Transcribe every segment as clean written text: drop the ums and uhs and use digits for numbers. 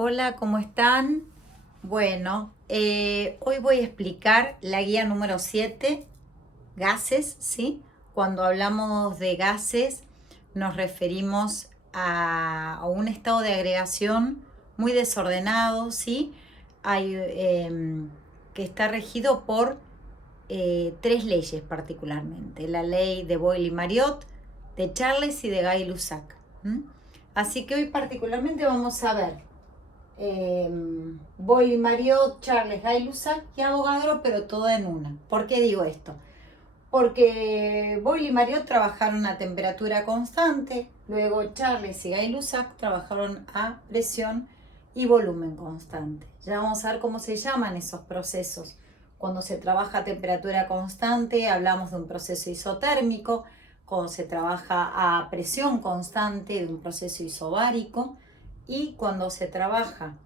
Hola, ¿cómo están? Bueno, hoy voy a explicar la guía número 7, gases, ¿sí? Cuando hablamos de gases nos referimos a un estado de agregación muy desordenado, ¿sí? Que está regido por tres leyes particularmente, la ley de Boyle-Mariotte, de Charles y de Gay-Lussac. Así que hoy particularmente vamos a ver Boyle-Mariotte, Charles Gay-Lussac y Avogadro, pero todo en una. ¿Por qué digo esto? Porque Boyle-Mariotte trabajaron a temperatura constante, luego Charles y Gay-Lussac trabajaron a presión y volumen constante. Ya vamos a ver cómo se llaman esos procesos. Cuando se trabaja a temperatura constante hablamos de un proceso isotérmico, cuando se trabaja a presión constante de un proceso isobárico y cuando se trabaja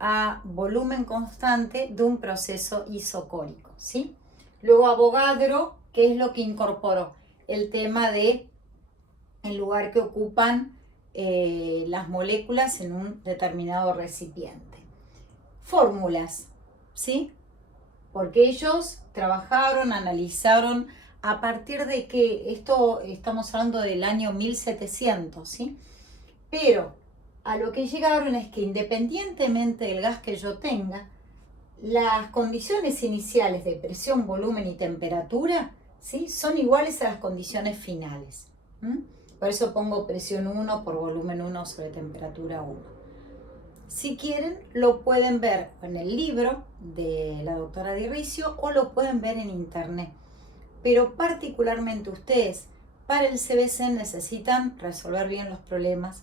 a volumen constante de un proceso isocórico, ¿sí? Luego Avogadro, ¿qué es lo que incorporó? El tema de el lugar que ocupan las moléculas en un determinado recipiente. Fórmulas, ¿sí? Porque ellos trabajaron, analizaron a partir de que esto estamos hablando del año 1700, ¿sí? Pero a lo que llegaron es que independientemente del gas que yo tenga, las condiciones iniciales de presión, volumen y temperatura, ¿sí?, son iguales a las condiciones finales. Por eso pongo presión 1 por volumen 1 sobre temperatura 1. Si quieren, lo pueden ver en el libro de la doctora Di Riccio o lo pueden ver en internet. Pero particularmente ustedes, para el CBC, necesitan resolver bien los problemas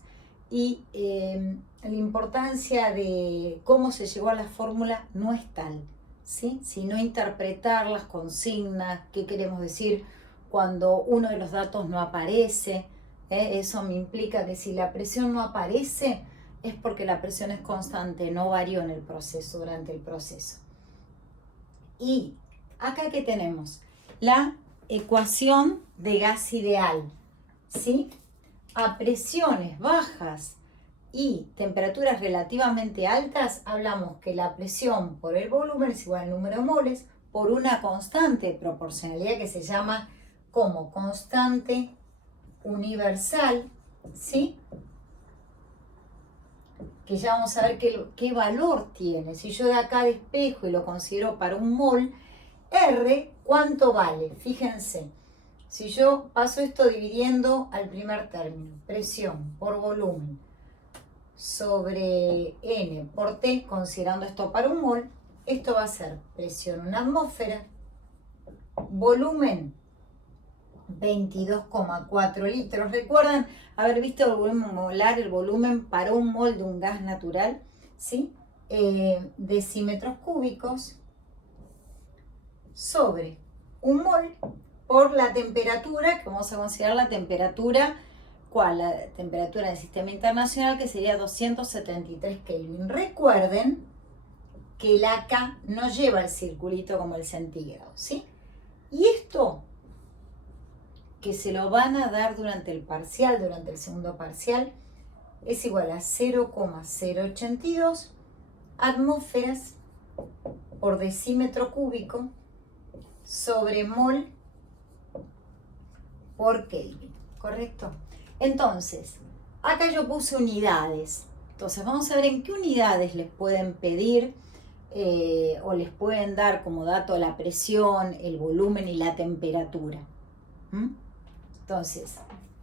y la importancia de cómo se llegó a la fórmula no es tal, ¿sí?, sino interpretar las consignas, qué queremos decir cuando uno de los datos no aparece. Eso me implica que si la presión no aparece es porque la presión es constante, no varió en el proceso, durante el proceso. Y acá que tenemos la ecuación de gas ideal, ¿sí? A presiones bajas y temperaturas relativamente altas, hablamos que la presión por el volumen es igual al número de moles por una constante de proporcionalidad que se llama como constante universal, ¿sí?, que ya vamos a ver qué valor tiene. Si yo de acá despejo y lo considero para un mol, R, ¿cuánto vale? Fíjense, si yo paso esto dividiendo al primer término, presión por volumen sobre N por T, considerando esto para un mol, esto va a ser presión en una atmósfera, volumen 22,4 litros. ¿Recuerdan haber visto el volumen molar, el volumen para un mol de un gas natural? ¿Sí? Decímetros cúbicos sobre un mol por la temperatura, que vamos a considerar la temperatura, ¿cuál? La temperatura del sistema internacional, que sería 273 Kelvin. Recuerden que el AK no lleva el circulito como el centígrado, ¿sí? Y esto, que se lo van a dar durante el parcial, durante el segundo parcial, es igual a 0,082 atmósferas por decímetro cúbico sobre mol por Kelvin, ¿correcto? Entonces, acá yo puse unidades. Entonces, vamos a ver en qué unidades les pueden pedir o les pueden dar como dato la presión, el volumen y la temperatura. Entonces,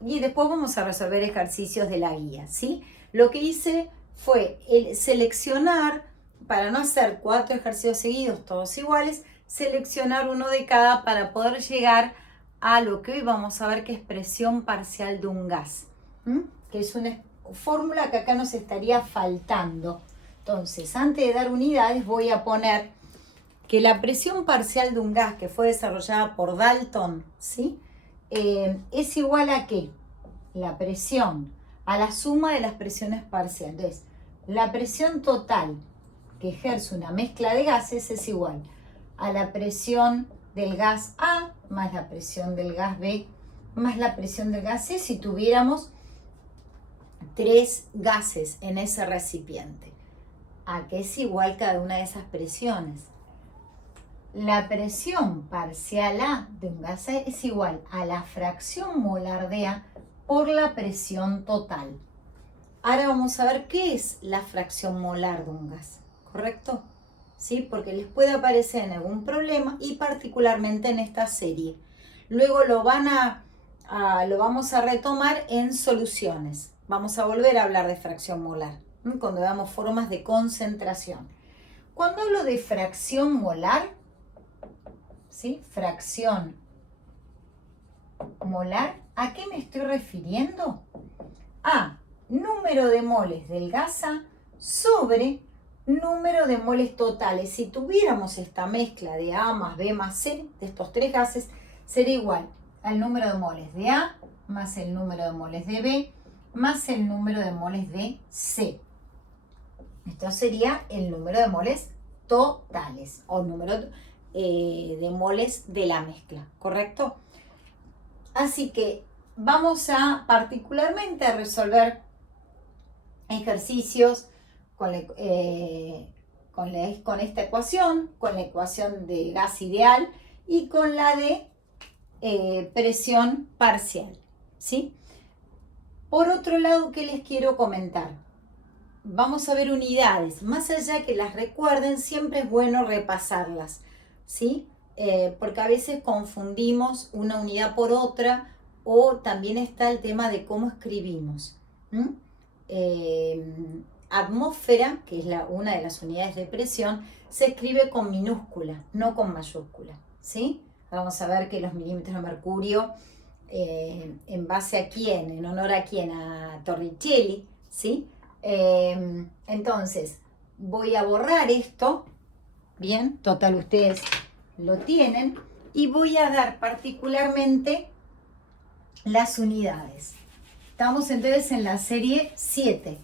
y después vamos a resolver ejercicios de la guía, ¿sí? Lo que hice fue seleccionar, para no hacer 4 ejercicios seguidos, todos iguales, seleccionar uno de cada para poder llegar a lo que hoy vamos a ver, que es presión parcial de un gas, que es una fórmula que acá nos estaría faltando. Entonces, antes de dar unidades, voy a poner que la presión parcial de un gas que fue desarrollada por Dalton, ¿sí?, es igual a ¿qué? La presión a la suma de las presiones parciales. Entonces, la presión total que ejerce una mezcla de gases es igual a la presión del gas A más la presión del gas B más la presión del gas C si tuviéramos 3 gases en ese recipiente. ¿A qué es igual cada una de esas presiones? La presión parcial A de un gas es igual a la fracción molar de A por la presión total. Ahora vamos a ver qué es la fracción molar de un gas, ¿correcto? ¿Sí? Porque les puede aparecer en algún problema y particularmente en esta serie. Luego lo vamos a retomar en soluciones. Vamos a volver a hablar de fracción molar, cuando veamos formas de concentración. Cuando hablo de fracción molar, ¿sí? Fracción molar, ¿a qué me estoy refiriendo? A número de moles del gas A sobre número de moles totales. Si tuviéramos esta mezcla de A más B más C, de estos tres gases, sería igual al número de moles de A más el número de moles de B más el número de moles de C. Esto sería el número de moles totales o número de moles de la mezcla, ¿correcto? Así que vamos a particularmente a resolver ejercicios con esta ecuación, con la ecuación de gas ideal y con la de presión parcial, ¿sí? Por otro lado, ¿qué les quiero comentar? Vamos a ver unidades. Más allá que las recuerden, siempre es bueno repasarlas, ¿sí? Porque a veces confundimos una unidad por otra o también está el tema de cómo escribimos. Atmósfera, que es una de las unidades de presión, se escribe con minúscula, no con mayúscula, ¿sí? Vamos a ver que los milímetros de mercurio, en base a quién, en honor a quién, a Torricelli, ¿sí? Entonces, voy a borrar esto, bien, total ustedes lo tienen, y voy a dar particularmente las unidades. Estamos entonces en la serie 7,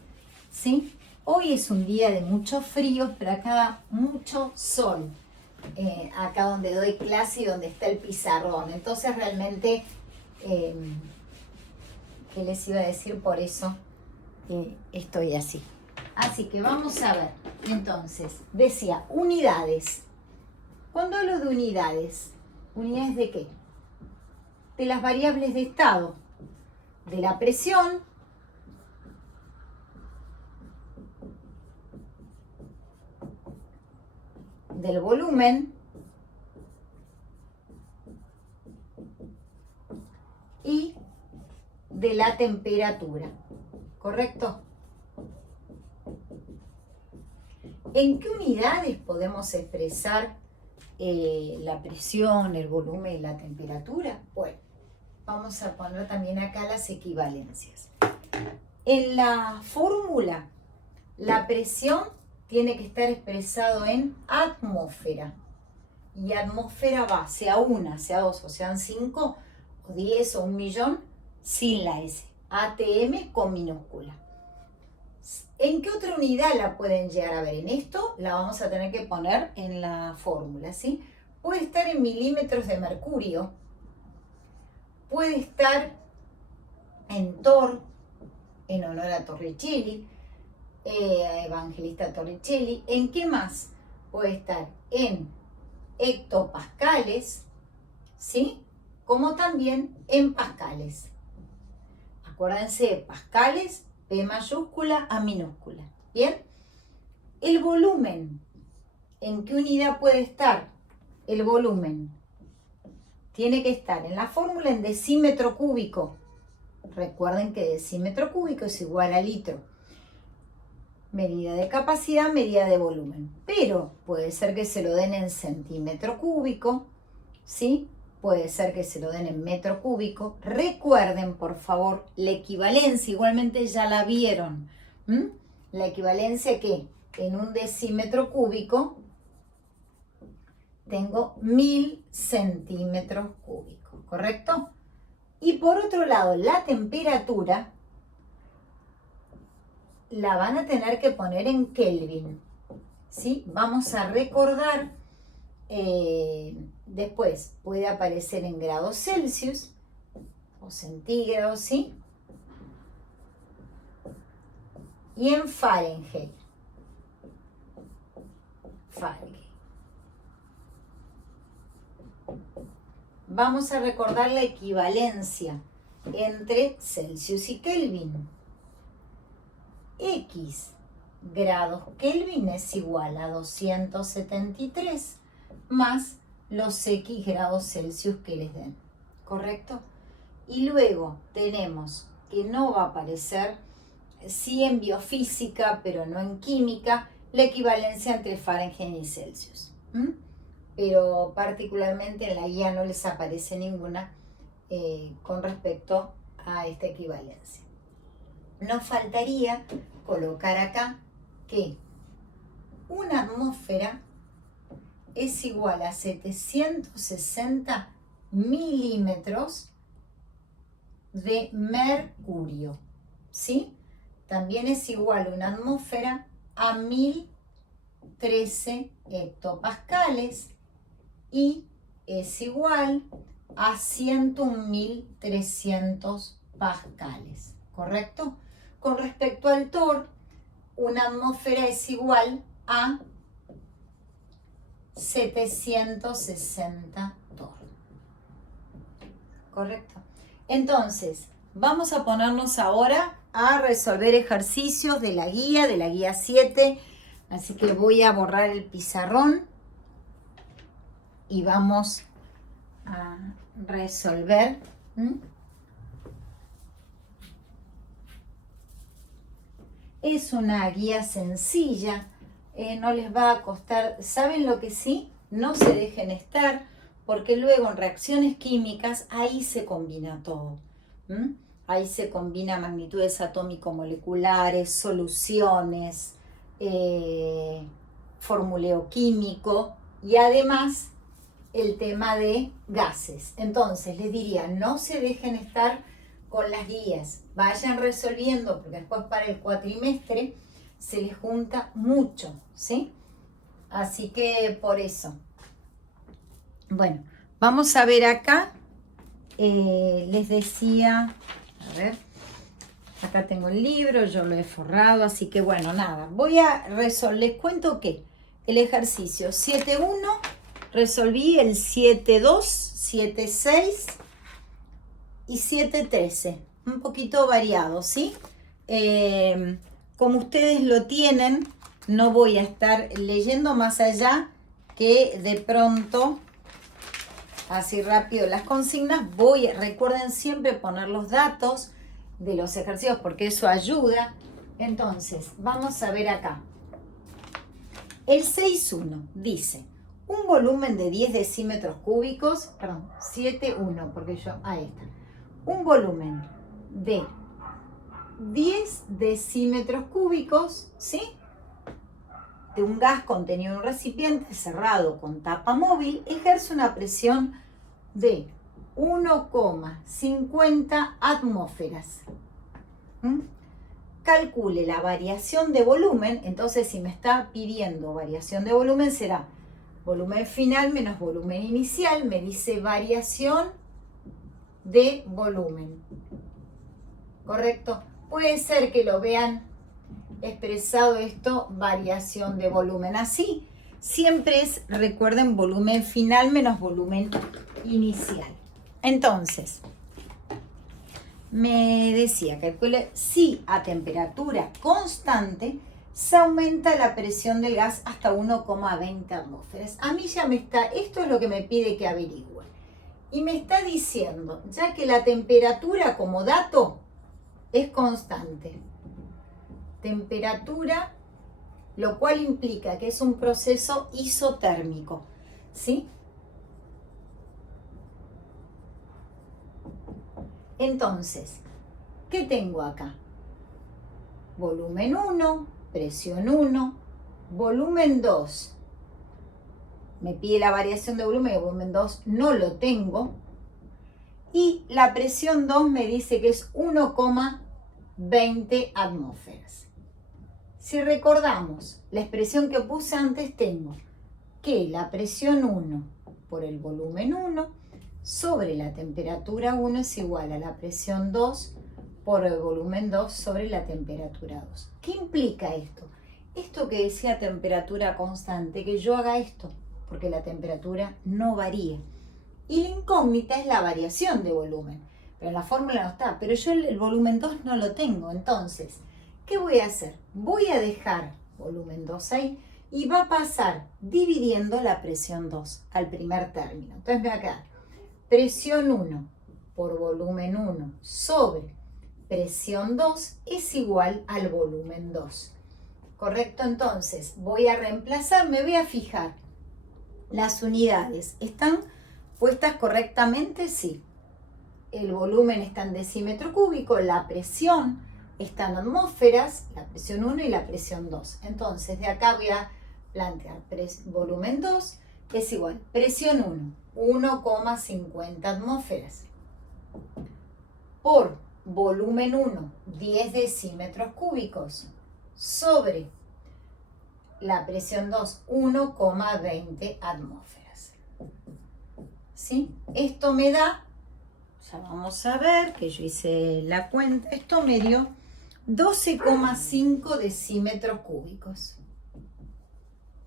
¿sí? Hoy es un día de mucho frío, pero acá mucho sol, acá donde doy clase y donde está el pizarrón. Entonces realmente, ¿qué les iba a decir? Por eso estoy así. Así que vamos a ver. Entonces, decía, unidades. Cuando hablo de unidades, ¿unidades de qué? De las variables de estado, de la presión, del volumen y de la temperatura, ¿correcto? ¿En qué unidades podemos expresar la presión, el volumen y la temperatura? Bueno, vamos a poner también acá las equivalencias. En la fórmula, la presión tiene que estar expresado en atmósfera. Y atmósfera va, sea una, sea dos, o sean 5, o 10 o 1.000.000, sin la S. ATM con minúscula. ¿En qué otra unidad la pueden llegar a ver? En esto la vamos a tener que poner en la fórmula, ¿sí? Puede estar en milímetros de mercurio, puede estar en Torr, en honor a Torricelli, Evangelista Torricelli. ¿En qué más? Puede estar en hectopascales, ¿sí? Como también en pascales. Acuérdense, pascales, P mayúscula a minúscula. ¿Bien? El volumen. ¿En qué unidad puede estar el volumen? Tiene que estar en la fórmula en decímetro cúbico. Recuerden que decímetro cúbico es igual a litro. Medida de capacidad, medida de volumen. Pero puede ser que se lo den en centímetro cúbico, ¿sí? Puede ser que se lo den en metro cúbico. Recuerden, por favor, la equivalencia, igualmente ya la vieron. La equivalencia que en un decímetro cúbico tengo 1000 centímetros cúbicos, ¿correcto? Y por otro lado, la temperatura la van a tener que poner en Kelvin, ¿sí? Vamos a recordar, después puede aparecer en grados Celsius o centígrados, ¿sí? Y en Fahrenheit. Fahrenheit. Vamos a recordar la equivalencia entre Celsius y Kelvin. X grados Kelvin es igual a 273 más los X grados Celsius que les den, ¿correcto? Y luego tenemos que no va a aparecer, sí en biofísica, pero no en química, la equivalencia entre Fahrenheit y Celsius. Pero particularmente en la guía no les aparece ninguna con respecto a esta equivalencia. Nos faltaría colocar acá que una atmósfera es igual a 760 milímetros de mercurio, ¿sí? También es igual una atmósfera a 1013 hectopascales y es igual a 101.300 pascales, ¿correcto? Con respecto al torr, una atmósfera es igual a 760 torr, ¿correcto? Entonces, vamos a ponernos ahora a resolver ejercicios de la guía 7, así que voy a borrar el pizarrón y vamos a resolver. Es una guía sencilla, no les va a costar. ¿Saben lo que sí? No se dejen estar, porque luego en reacciones químicas ahí se combina todo. Ahí se combina magnitudes atómico-moleculares, soluciones, formuleo químico y además el tema de gases. Entonces les diría, no se dejen estar con las guías, vayan resolviendo, porque después para el cuatrimestre se les junta mucho, ¿sí? Así que por eso. Bueno, vamos a ver acá, les decía, a ver, acá tengo el libro, yo lo he forrado, así que bueno, nada, voy a resolver, les cuento que el ejercicio 7.1, resolví el 7.2, 7.6 y 7.13, un poquito variado, ¿sí? Como ustedes lo tienen, no voy a estar leyendo más allá que de pronto, así rápido las consignas, recuerden siempre poner los datos de los ejercicios porque eso ayuda. Entonces, vamos a ver acá. El 6.1 dice, un volumen de 10 decímetros cúbicos, perdón, 7.1, porque yo, ahí está. Un volumen de 10 decímetros cúbicos, ¿sí? De un gas contenido en un recipiente cerrado con tapa móvil, ejerce una presión de 1,50 atmósferas. Calcule la variación de volumen. Entonces, si me está pidiendo variación de volumen, será volumen final menos volumen inicial. Me dice variación de volumen, ¿correcto? Puede ser que lo vean expresado esto, variación de volumen así. Siempre es, recuerden, volumen final menos volumen inicial. Entonces, me decía, calcule si a temperatura constante se aumenta la presión del gas hasta 1,20 atmósferas. A mí ya me está, esto es lo que me pide que averigüe. Y me está diciendo, ya que la temperatura como dato es constante. Temperatura, lo cual implica que es un proceso isotérmico, ¿sí? Entonces, ¿qué tengo acá? Volumen 1, presión 1, volumen 2. Me pide la variación de volumen, el volumen 2 no lo tengo. Y la presión 2 me dice que es 1,20 atmósferas. Si recordamos la expresión que puse antes, tengo que la presión 1 por el volumen 1 sobre la temperatura 1 es igual a la presión 2 por el volumen 2 sobre la temperatura 2. ¿Qué implica esto? esto que decía temperatura constante, que yo haga esto, porque la temperatura no varía. Y la incógnita es la variación de volumen, pero en la fórmula no está, pero yo el volumen 2 no lo tengo. Entonces, ¿qué voy a hacer? Voy a dejar volumen 2 ahí y va a pasar dividiendo la presión 2 al primer término. Entonces me va a quedar presión 1 por volumen 1 sobre presión 2 es igual al volumen 2. ¿Correcto? Entonces voy a reemplazar, me voy a fijar. Las unidades están puestas correctamente, sí. El volumen está en decímetro cúbico, la presión está en atmósferas, la presión 1 y la presión 2. Entonces de acá voy a plantear volumen 2 es igual presión 1, 1,50 atmósferas, por volumen 1, 10 decímetros cúbicos, sobre la presión 2, 1,20 atmósferas. ¿Sí? Esto me da, ya vamos a ver que yo hice la cuenta, esto me dio 12,5 decímetros cúbicos.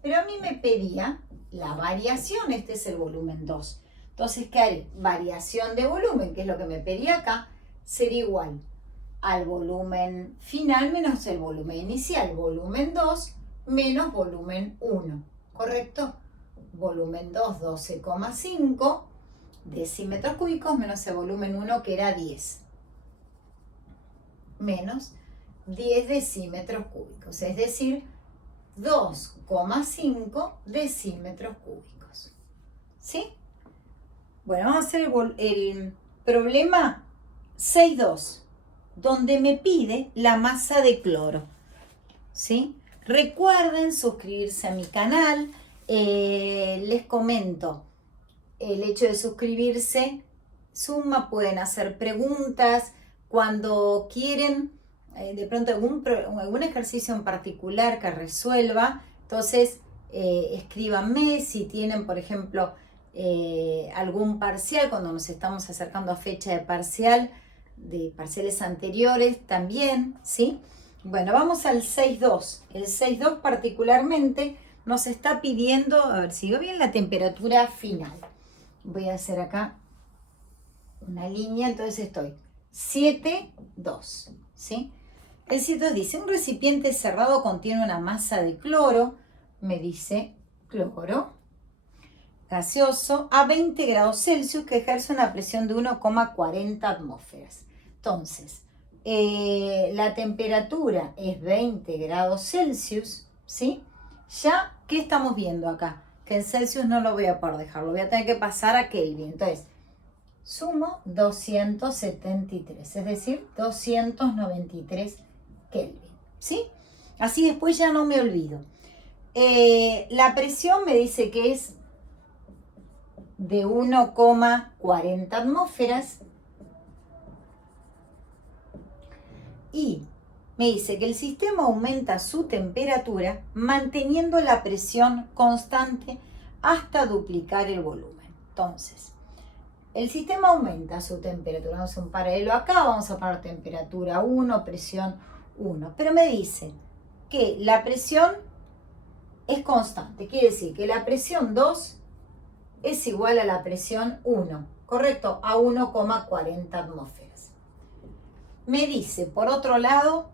Pero a mí me pedía la variación, este es el volumen 2. Entonces, ¿qué haré? Variación de volumen, que es lo que me pedía acá, sería igual al volumen final menos el volumen inicial. Volumen 2 menos volumen 1, ¿correcto? Volumen 2, 12,5 decímetros cúbicos menos el volumen 1, que era 10. Menos 10 decímetros cúbicos, es decir, 2,5 decímetros cúbicos. ¿Sí? Bueno, vamos a hacer el problema 6.2, donde me pide la masa de cloro. ¿Sí? Recuerden suscribirse a mi canal. Les comento, el hecho de suscribirse suma, pueden hacer preguntas cuando quieren de pronto algún ejercicio en particular que resuelva. Entonces escríbanme si tienen, por ejemplo, algún parcial, cuando nos estamos acercando a fecha de parcial, de parciales anteriores también, ¿sí? Bueno, vamos al 6.2. El 6.2 particularmente nos está pidiendo, a ver si veo bien, la temperatura final. Voy a hacer acá una línea, entonces estoy 7.2, ¿sí? El 7.2 dice, un recipiente cerrado contiene una masa de cloro, me dice cloro gaseoso a 20 grados Celsius que ejerce una presión de 1,40 atmósferas. Entonces, la temperatura es 20 grados Celsius, ¿sí? Ya, ¿qué estamos viendo acá? Que en Celsius no lo voy a poder dejar, lo voy a tener que pasar a Kelvin. Entonces, sumo 273, es decir, 293 Kelvin, ¿sí? Así después ya no me olvido. La presión me dice que es de 1,40 atmósferas y me dice que el sistema aumenta su temperatura manteniendo la presión constante hasta duplicar el volumen. Entonces, el sistema aumenta su temperatura. Vamos a hacer un paralelo acá, vamos a poner temperatura 1, presión 1. Pero me dice que la presión es constante. Quiere decir que la presión 2 es igual a la presión 1, ¿correcto? A 1,40 atmósferas. Me dice, por otro lado,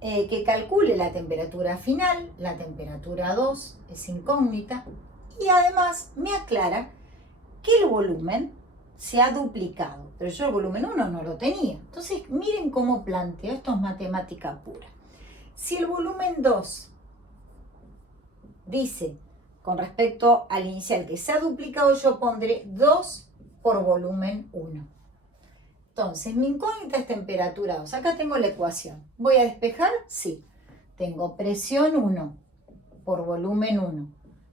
que calcule la temperatura final. La temperatura 2 es incógnita. Y además me aclara que el volumen se ha duplicado, pero yo el volumen 1 no lo tenía. Entonces, miren cómo planteo, esto es matemática pura. Si el volumen 2 dice, con respecto al inicial, que se ha duplicado, yo pondré 2 por volumen 1. Entonces, mi incógnita es temperatura 2. Acá tengo la ecuación. ¿Voy a despejar? Sí. Tengo presión 1 por volumen 1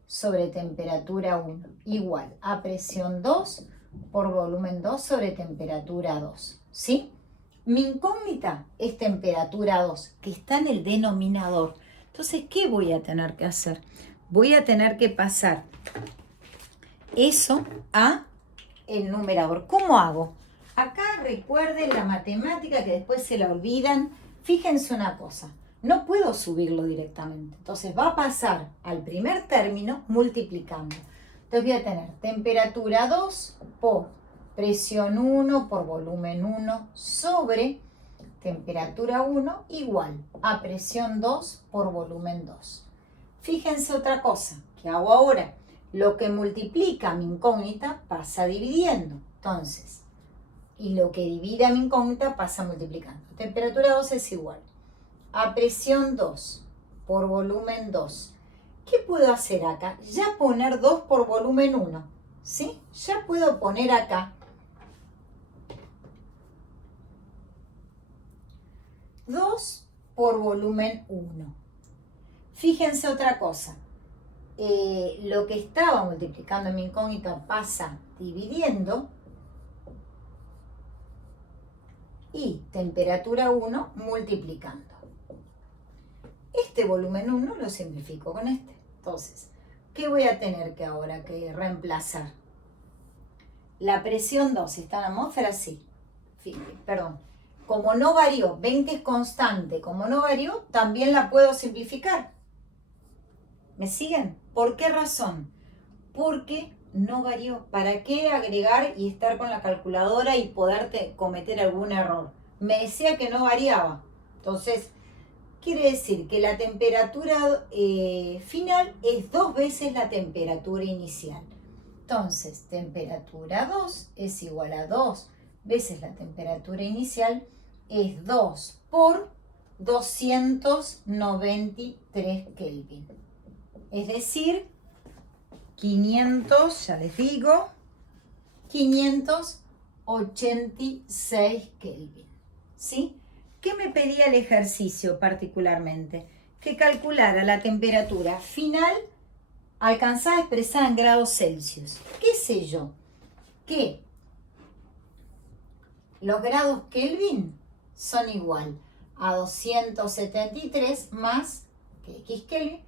sobre temperatura 1 igual a presión 2 por volumen 2 sobre temperatura 2, ¿sí? Mi incógnita es temperatura 2, que está en el denominador. Entonces, ¿qué voy a tener que hacer? Voy a tener que pasar eso a el numerador. ¿Cómo hago? Acá recuerden la matemática que después se la olvidan. Fíjense una cosa. no puedo subirlo directamente. Entonces va a pasar al primer término multiplicando. Entonces voy a tener temperatura 2 por presión 1 por volumen 1 sobre temperatura 1 igual a presión 2 por volumen 2. Fíjense otra cosa que hago ahora. Lo que multiplica mi incógnita pasa dividiendo. Entonces, y lo que divide a mi incógnita pasa multiplicando. Temperatura 2 es igual a presión 2 por volumen 2. ¿Qué puedo hacer acá? Ya poner 2 por volumen 1. ¿Sí? Ya puedo poner acá 2 por volumen 1. Fíjense otra cosa. Lo que estaba multiplicando en mi incógnita pasa dividiendo. Y temperatura 1 multiplicando. Este volumen 1 lo simplifico con este. Entonces, ¿qué voy a tener que ahora que reemplazar? La presión 2 está en la atmósfera, sí. Perdón. Como no varió, 20 es constante, como no varió, también la puedo simplificar. ¿Me siguen? ¿Por qué razón? Porque no varió. ¿Para qué agregar y estar con la calculadora y poderte cometer algún error? Me decía que no variaba. Entonces, quiere decir que la temperatura final es 2 veces la temperatura inicial. Entonces, temperatura 2 es igual a 2 veces la temperatura inicial, es 2 por 293 Kelvin. Es decir, 500, ya les digo, 586 Kelvin. ¿Sí? ¿Qué me pedía el ejercicio particularmente? Que calculara la temperatura final alcanzada expresada en grados Celsius. ¿Qué sé yo? Que los grados Kelvin son igual a 273 más que X Kelvin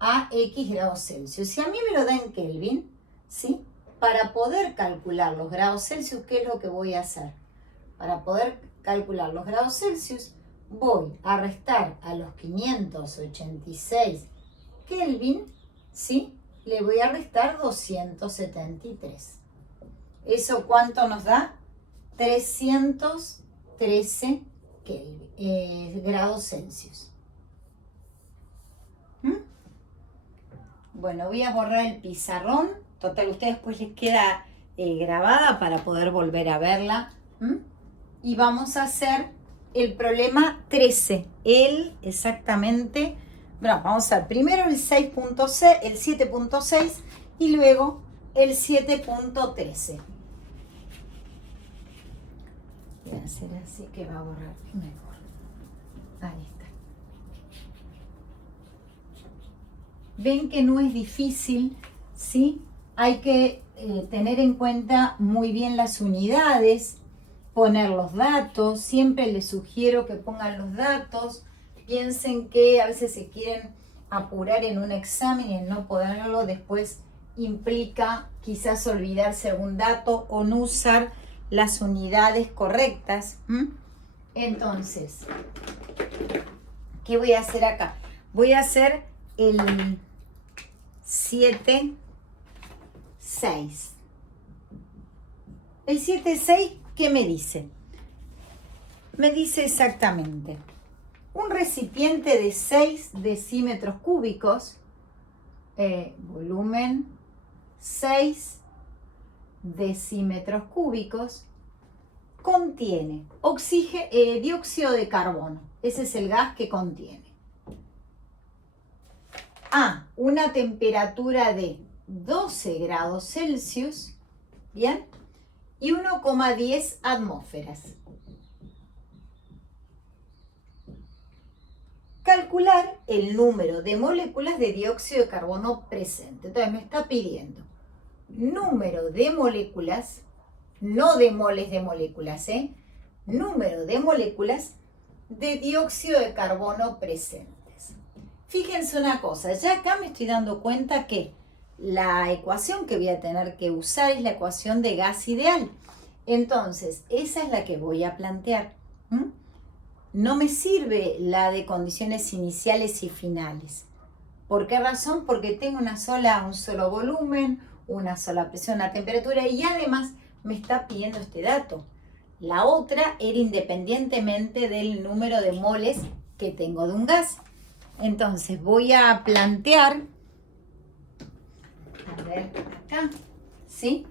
a X grados Celsius. Si a mí me lo da en Kelvin, ¿sí? Para poder calcular los grados Celsius, ¿qué es lo que voy a hacer? Para poder calcular los grados Celsius, voy a restar a los 586 Kelvin, ¿sí? Le voy a restar 273. ¿Eso cuánto nos da? 313 grados Celsius. Bueno, voy a borrar el pizarrón. Total, a ustedes pues les queda grabada para poder volver a verla. Y vamos a hacer el problema 13. Exactamente. Bueno, vamos a ver primero el 6.6, el 7.6 y luego el 7.13. Voy a hacer así que va a borrar mejor. Ahí está. Ven que no es difícil, ¿sí? Hay que tener en cuenta muy bien las unidades, poner los datos. Siempre les sugiero que pongan los datos. Piensen que a veces se quieren apurar en un examen y en no poderlo después implica quizás olvidarse algún dato o no usar las unidades correctas. Entonces, ¿qué voy a hacer acá? Voy a hacer el 7.6. El 7.6, ¿qué me dice? Me dice exactamente un recipiente de 6 decímetros cúbicos, volumen 6 decímetros cúbicos, contiene dióxido de carbono. Ese es el gas que contiene. A una temperatura de 12 grados Celsius, ¿bien? Y 1,10 atmósferas. Calcular el número de moléculas de dióxido de carbono presente. Entonces me está pidiendo número de moléculas, no de moles de moléculas, número de moléculas de dióxido de carbono presentes. Fíjense una cosa, ya acá me estoy dando cuenta que la ecuación que voy a tener que usar es la ecuación de gas ideal. Entonces, esa es la que voy a plantear. no me sirve la de condiciones iniciales y finales. ¿Por qué razón? Porque tengo un solo volumen, una sola presión, una temperatura y además me está pidiendo este dato. La otra era independientemente del número de moles que tengo de un gas. Entonces voy a plantear, a ver acá, ¿sí?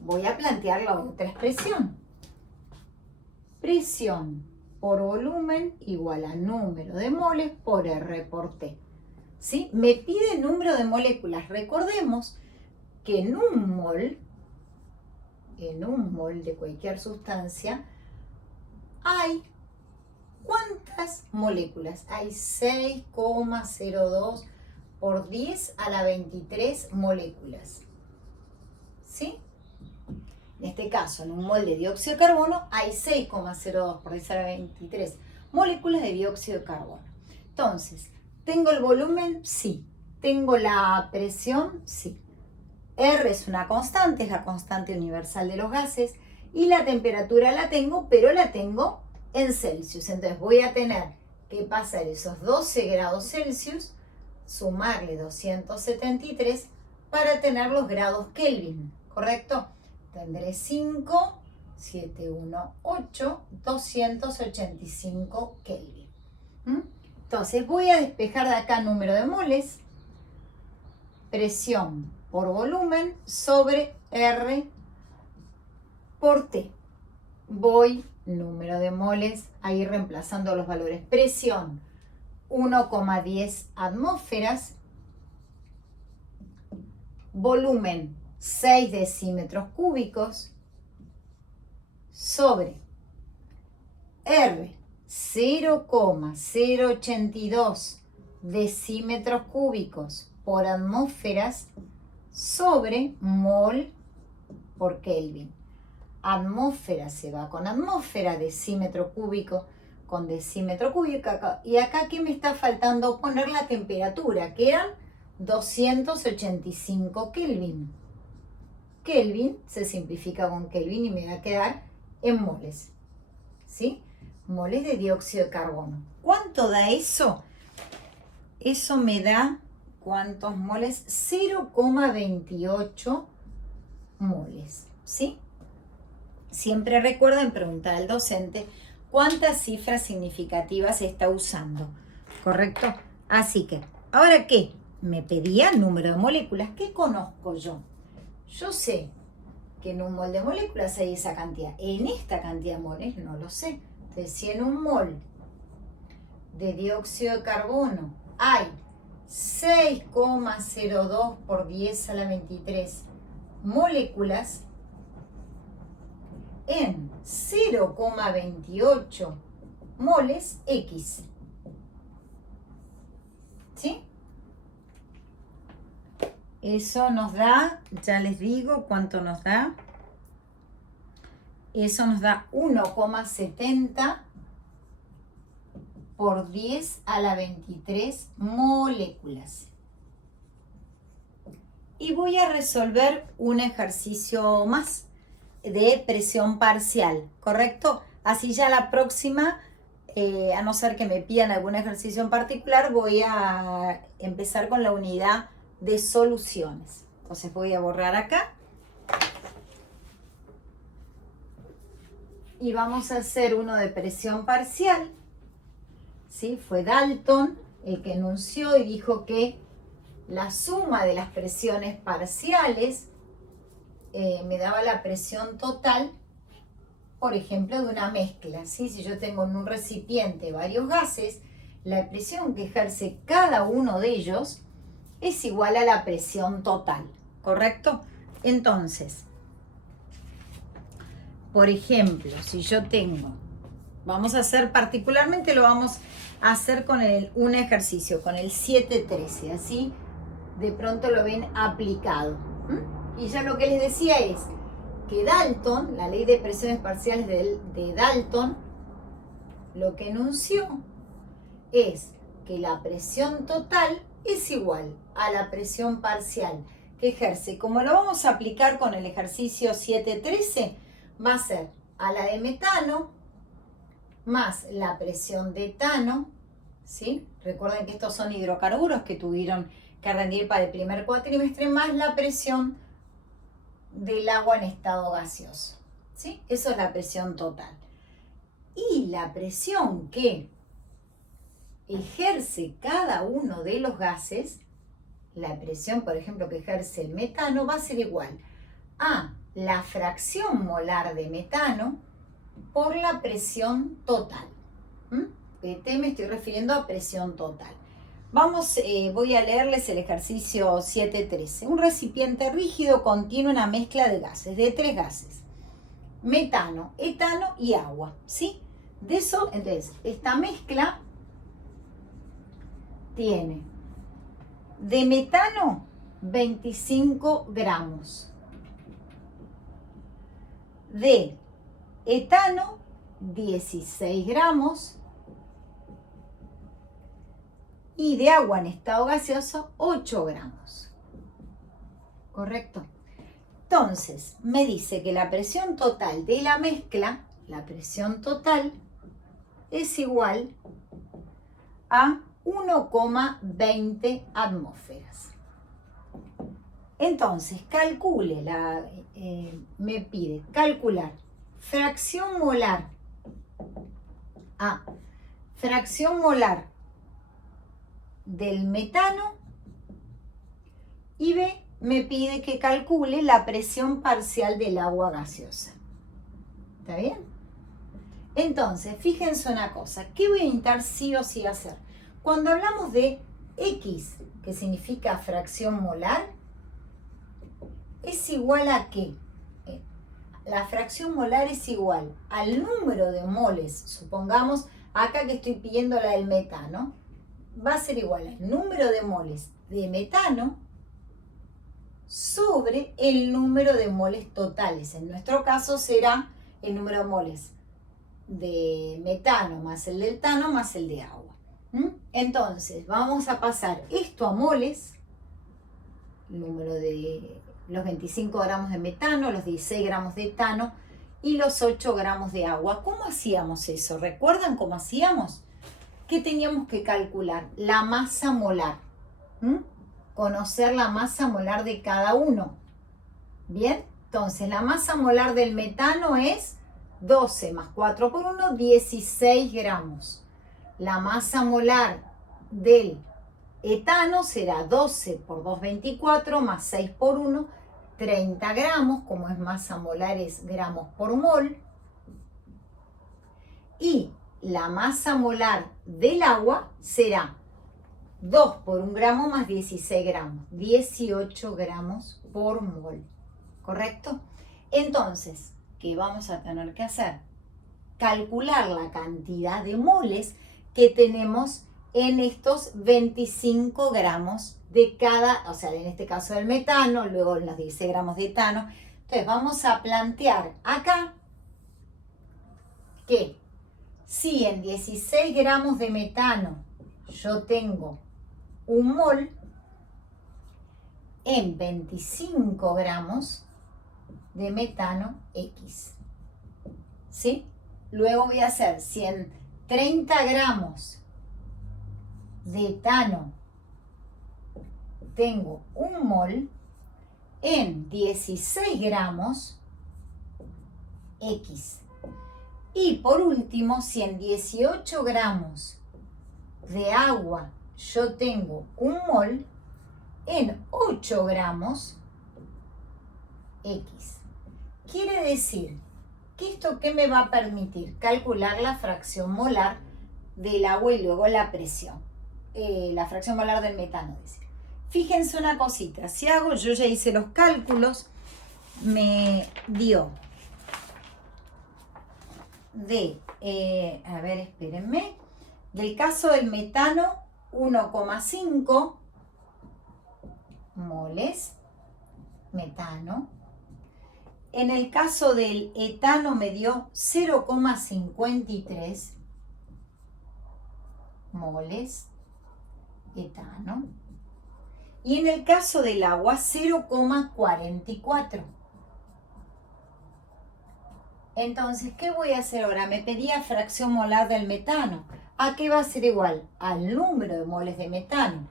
Voy a plantear la otra expresión. Presión por volumen igual a número de moles por R por T. ¿Sí? Me pide el número de moléculas. Recordemos que en un mol de cualquier sustancia, hay ¿cuántas moléculas? Hay 6,02 por 10 a la 23 moléculas. ¿Sí? En este caso, en un mol de dióxido de carbono, hay 6,02 por 10 a la 23 moléculas de dióxido de carbono. Entonces, ¿tengo el volumen? Sí. ¿Tengo la presión? Sí. R es una constante, es la constante universal de los gases. Y la temperatura la tengo, pero la tengo en Celsius. Entonces voy a tener que pasar esos 12 grados Celsius, sumarle 273 para tener los grados Kelvin, ¿correcto? Tendré 5, 718, 285 Kelvin. Entonces voy a despejar de acá número de moles, presión por volumen sobre R por T. Voy, número de moles, a ir reemplazando los valores. Presión, 1,10 atmósferas. Volumen, 6 decímetros cúbicos. Sobre R, 0,082 decímetros cúbicos por atmósferas sobre mol por Kelvin. Atmósfera se va con atmósfera, decímetro cúbico con decímetro cúbico. Y acá, ¿qué me está faltando? Poner la temperatura, que eran 285 Kelvin. Kelvin se simplifica con Kelvin y me va a quedar en moles. ¿Sí? Moles de dióxido de carbono. ¿Cuánto da eso? Eso me da, ¿cuántos moles? 0,28 moles. ¿Sí? Siempre recuerden preguntar al docente cuántas cifras significativas está usando, ¿correcto? Así que, ¿ahora qué? Me pedía número de moléculas. ¿Qué conozco yo? Yo sé que en un mol de moléculas hay esa cantidad. En esta cantidad de moles no lo sé. Entonces, si en un mol de dióxido de carbono hay 6,02 por 10 a la 23 moléculas, en 0,28 moles X. ¿Sí? Eso nos da, ya les digo cuánto nos da. Eso nos da 1,70 por 10 a la 23 moléculas. Y voy a resolver un ejercicio más de presión parcial, ¿correcto? Así ya la próxima, a no ser que me pidan algún ejercicio en particular, voy a empezar con la unidad de soluciones. Entonces voy a borrar acá. Y vamos a hacer uno de presión parcial. ¿Sí? Fue Dalton el que enunció y dijo que la suma de las presiones parciales me daba la presión total, por ejemplo, de una mezcla. ¿Sí? Si yo tengo en un recipiente varios gases, la presión que ejerce cada uno de ellos es igual a la presión total, ¿correcto? Entonces, por ejemplo, si yo tengo, vamos a hacer particularmente, lo vamos a hacer con un ejercicio, con el 713, así de pronto lo ven aplicado. Y ya lo que les decía es que Dalton, la ley de presiones parciales de Dalton, lo que enunció es que la presión total es igual a la presión parcial que ejerce. Como lo vamos a aplicar con el ejercicio 713, va a ser a la de metano más la presión de etano, ¿sí? Recuerden que estos son hidrocarburos que tuvieron que rendir para el primer cuatrimestre, más la presión del agua en estado gaseoso, ¿sí? Eso es la presión total. Y la presión que ejerce cada uno de los gases, la presión, por ejemplo, que ejerce el metano, va a ser igual a la fracción molar de metano por la presión total. PT me estoy refiriendo a presión total. Voy a leerles el ejercicio 7.13. Un recipiente rígido contiene una mezcla de gases, de 3 gases. Metano, etano y agua, ¿sí? De eso, entonces, esta mezcla tiene de metano 25 gramos, de etano 16 gramos y de agua en estado gaseoso 8 gramos. ¿Correcto? Entonces, me dice que la presión total de la mezcla, la presión total, es igual a 1,20 atmósferas. Entonces, calcule, me pide calcular fracción molar. Fracción molar del metano. Y B, me pide que calcule la presión parcial del agua gaseosa. ¿Está bien? Entonces, fíjense una cosa. ¿Qué voy a intentar sí o sí hacer? Cuando hablamos de X, que significa fracción molar, es igual a ¿qué? La fracción molar es igual al número de moles. Supongamos, acá que estoy pidiendo la del metano, va a ser igual al número de moles de metano sobre el número de moles totales. En nuestro caso será el número de moles de metano más el del etano más el de agua. Entonces, vamos a pasar esto a moles, el número de los 25 gramos de metano, los 16 gramos de etano y los 8 gramos de agua. ¿Cómo hacíamos eso? ¿Recuerdan cómo hacíamos? ¿Qué teníamos que calcular? La masa molar. Conocer la masa molar de cada uno. Bien, entonces la masa molar del metano es 12 más 4 por 1, 16 gramos. La masa molar del etano será 12 por 2, 24, más 6 por 1, 30 gramos, como es masa molar es gramos por mol. Y la masa molar del agua será 2 por 1 gramo más 16 gramos, 18 gramos por mol. ¿Correcto? Entonces, ¿qué vamos a tener que hacer? Calcular la cantidad de moles que tenemos en estos 25 gramos de cada, o sea, en este caso del metano, luego en los 16 gramos de etano. Entonces, vamos a plantear acá que si en 16 gramos de metano yo tengo un mol, en 25 gramos de metano X. ¿Sí? Luego voy a hacer, si en 30 gramos de etano tengo un mol, en 16 gramos X. Y por último, si en 18 gramos de agua yo tengo un mol, en 8 gramos X. Quiere decir que esto ¿qué me va a permitir? Calcular la fracción molar del agua y luego la presión. La fracción molar del metano. Fíjense una cosita, si hago, yo ya hice los cálculos, me dio de, a ver, espérenme, del caso del metano 1,5 moles metano. En el caso del etano me dio 0,53 moles etano. Y en el caso del agua 0,44. Entonces, ¿qué voy a hacer ahora? Me pedía fracción molar del metano. ¿A qué va a ser igual? Al número de moles de metano.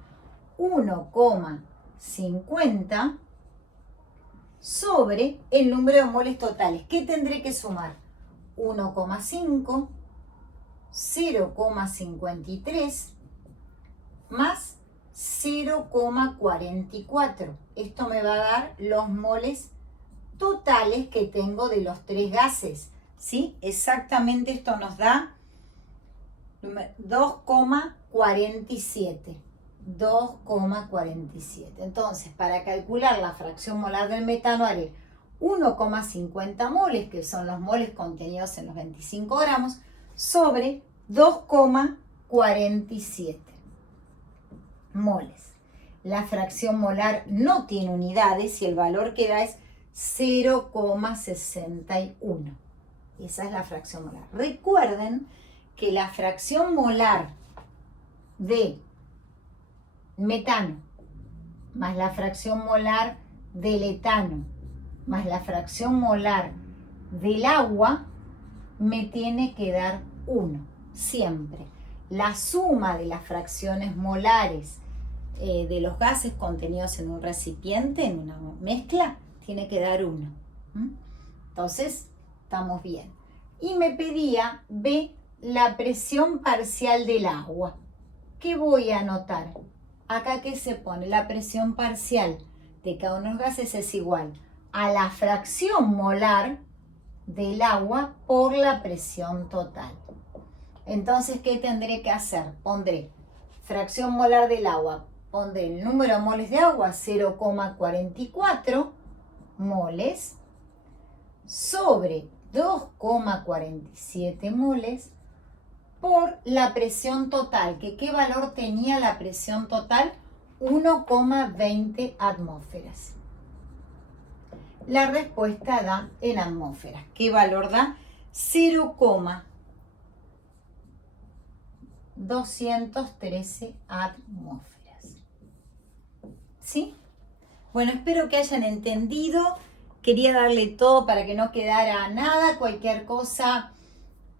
1,50 sobre el número de moles totales. ¿Qué tendré que sumar? 1,5, 0,53 más 0,44. Esto me va a dar los moles totales que tengo de los tres gases, ¿sí? Exactamente esto nos da 2,47. 2,47. Entonces, para calcular la fracción molar del metano haré 1,50 moles, que son los moles contenidos en los 25 gramos, sobre 2,47 moles. La fracción molar no tiene unidades y el valor que da es 0,61. Esa es la fracción molar. Recuerden que la fracción molar de metano más la fracción molar del etano más la fracción molar del agua me tiene que dar 1, siempre. La suma de las fracciones molares de los gases contenidos en un recipiente, en una mezcla, tiene que dar 1. Entonces, estamos bien. Y me pedía B, la presión parcial del agua. ¿Qué voy a anotar? Acá, ¿qué se pone? La presión parcial de cada uno de los gases es igual a la fracción molar del agua por la presión total. Entonces, ¿qué tendré que hacer? Pondré fracción molar del agua, pondré el número de moles de agua, 0,44 moles, sobre 2,47 moles, por la presión total, que ¿qué valor tenía la presión total? 1,20 atmósferas. La respuesta da en atmósferas. ¿Qué valor da? 0,213 atmósferas. ¿Sí? Bueno, espero que hayan entendido. Quería darle todo para que no quedara nada. Cualquier cosa,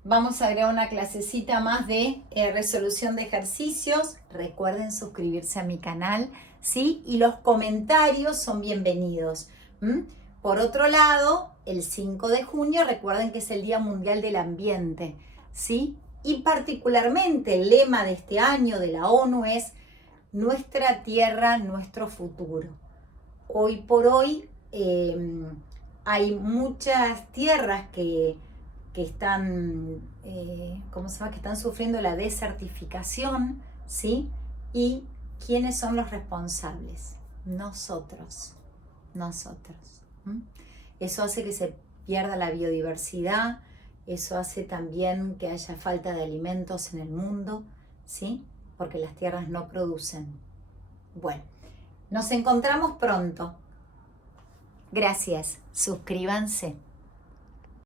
vamos a agregar una clasecita más de resolución de ejercicios. Recuerden suscribirse a mi canal, ¿sí? Y los comentarios son bienvenidos. Por otro lado, el 5 de junio, recuerden que es el Día Mundial del Ambiente, ¿sí? Y particularmente el lema de este año de la ONU es nuestra tierra, nuestro futuro. Hoy por hoy hay muchas tierras que están, ¿cómo se llama? Que están sufriendo la desertificación, ¿sí? ¿Y quiénes son los responsables? Nosotros. Eso hace que se pierda la biodiversidad, eso hace también que haya falta de alimentos en el mundo, ¿sí? Porque las tierras no producen. Bueno, nos encontramos pronto. Gracias, suscríbanse.